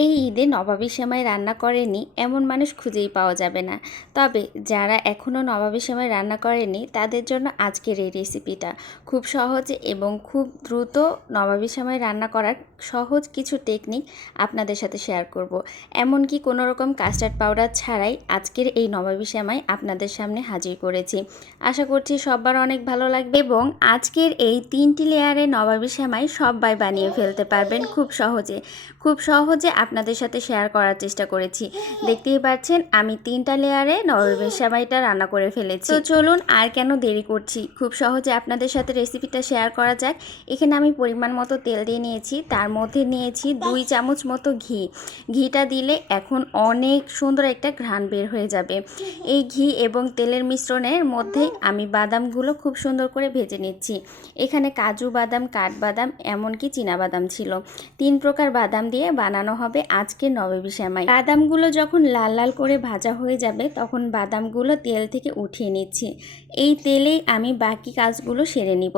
এই ঈদে নবাবী সেমাই রান্না করেনি এমন মানুষ খুঁজেই পাওয়া যাবে না। তবে যারা এখনও নবাবী সেমাই রান্না করেনি তাদের জন্য আজকের এই রেসিপিটা খুব সহজে এবং খুব দ্রুত নবাবী সেমাই রান্না করার সহজ কিছু টেকনিক আপনাদের সাথে শেয়ার করব। এমনকি কোনো রকম কাস্টার্ড পাউডার ছাড়াই আজকের এই নবাবী সেমাই আপনাদের সামনে হাজির করেছি। আশা করছি সবার অনেক ভালো লাগবে এবং আজকের এই 3টি লেয়ারে নবাবী সেমাই সবাই বানিয়ে ফেলতে পারবেন খুব সহজে আপনাদের সাথে শেয়ার করার চেষ্টা করেছি। দেখতেই পাচ্ছেন আমি 3টা লেয়ারে নবাবী সেমাইটা রান্না করে ফেলেছি। তো চলুন আর কেন দেরি করছি, খুব সহজে আপনাদের সাথে রেসিপিটা শেয়ার করা যাক। এখানে আমি পরিমাণ মতো তেল দিয়ে নিয়েছি, তার মধ্যে নিয়েছি 2 চামচ মতো ঘিটা দিলে এখন অনেক সুন্দর একটা ঘ্রাণ বের হয়ে যাবে। এই ঘি এবং তেলের মিশ্রণের মধ্যে আমি বাদামগুলো খুব সুন্দর করে ভেজে নিচ্ছি। এখানে কাজু বাদাম, কাঠবাদাম, এমনকি চীনাবাদাম ছিল। 3 প্রকার বাদাম দিয়ে বানানো হবে আজকের নবাবী সেমাই। বাদামগুলো যখন লাল লাল করে ভাজা হয়ে যাবে তখন বাদামগুলো তেল থেকে উঠিয়ে নিচ্ছি। এই তেলেই আমি বাকি কাজগুলো সেরে নিব।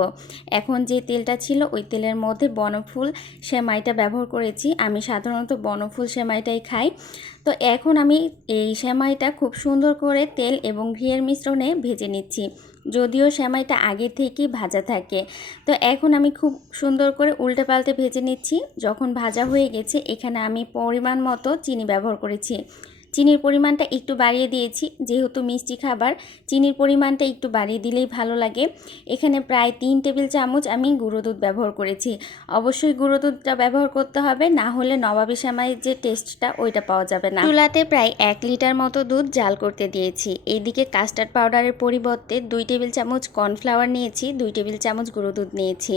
এখন যে তেলটা ছিল ওই তেলের মধ্যে বনফুল সেমাইটা ব্যবহার করেছি। আমি সাধারণত বনফুল সেমাইটাই খাই। তো এখন আমি এই সেমাইটা খুব সুন্দর করে তেল এবং ঘিয়ের মিশ্রণে ভেজে নিচ্ছি, যদিও সেমাইটা আগে থেকেই ভাজা থাকে। তো এখন আমি খুব সুন্দর করে উল্টে পাল্টে ভেজে নিচ্ছি। যখন ভাজা হয়ে গেছে এখানে আমি পরিমাণ মতো চিনি ব্যবহার করেছি। চিনির পরিমাণটা একটু বাড়িয়ে দিয়েছি, যেহেতু মিষ্টি খাবার চিনির পরিমাণটা একটু বাড়িয়ে দিলেই ভালো লাগে। এখানে প্রায় 3 টেবিল চামচ আমি গুঁড়ো দুধ ব্যবহার করেছি। অবশ্যই গুঁড়ো দুধটা ব্যবহার করতে হবে, না হলে নবাবী সেমাইয়ের যে টেস্টটা ওইটা পাওয়া যাবে না। চুলাতে প্রায় 1 লিটার মতো দুধ জাল করতে দিয়েছি। এইদিকে কাস্টার্ড পাউডারের পরিবর্তে 2 টেবিল চামচ কর্নফ্লাওয়ার নিয়েছি, 2 টেবিল চামচ গুঁড়ো দুধ নিয়েছি।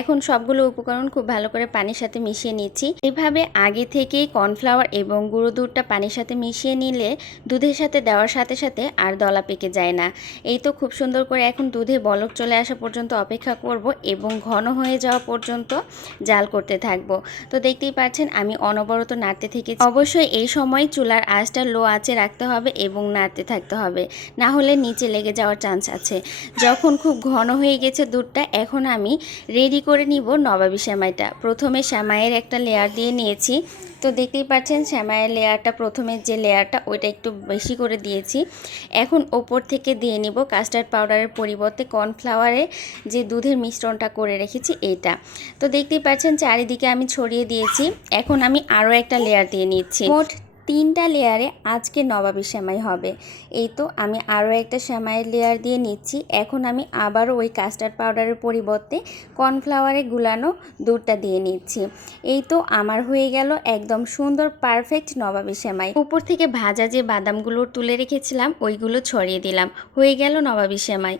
এখন সবগুলো উপকরণ খুব ভালো করে পানির সাথে মিশিয়ে নিচ্ছি। এভাবে আগে থেকেই কর্নফ্লাওয়ার এবং গুঁড়ো দুধটা পানির সাথে মিশিয়ে নিলে দুধের সাথে দেওয়ার সাথে সাথে আর দলা পেকে যায় না। এই তো খুব সুন্দর করে এখন দুধে বলক চলে আসা পর্যন্ত অপেক্ষা করব এবং ঘন হয়ে যাওয়া পর্যন্ত জাল করতে থাকব। তো দেখতেই পাচ্ছেন আমি অনবরত নাড়তে থেকেছি। অবশ্যই এই সময় চুলার আঁচটা লো আঁচে রাখতে হবে এবং নাড়তে থাকতে হবে, না হলে নিচে লেগে যাওয়ার চান্স আছে। যখন খুব ঘন হয়ে গেছে দুধটা, এখন আমি রেডি করে নিব নবাবী সেমাইটা। প্রথমে সেমাইয়ের একটা লেয়ার দিয়ে নিয়েছি। তো দেখতেই পাচ্ছেন সেমাইয়ের লেয়ারটা, প্রথমের যে লেয়ারটা ওইটা একটু বেশি করে দিয়েছি। এখন ওপর থেকে দিয়ে নিব কাস্টার্ড পাউডারের পরিবর্তে কর্নফ্লাওয়ারের যে দুধের মিশ্রণটা করে রেখেছি এইটা। তো দেখতেই পাচ্ছেন চারিদিকে আমি ছড়িয়ে দিয়েছি। এখন আমি আরও একটা লেয়ার দিয়ে নিচ্ছি। মোট 3টা লেয়ারে আজকে নবাবী সেমাই হবে। এই তো আমি আরও একটা সেমাইয়ের লেয়ার দিয়ে নিচ্ছি। এখন আমি আবারও ওই কাস্টার্ড পাউডারের পরিবর্তে কর্নফ্লাওয়ারে গুলানো দুধটা দিয়ে নিচ্ছি। এই তো আমার হয়ে গেল একদম সুন্দর পারফেক্ট নবাবী সেমাই। উপর থেকে ভাজা যে বাদামগুলো তুলে রেখেছিলাম ওইগুলো ছড়িয়ে দিলাম, হয়ে গেল নবাবী সেমাই।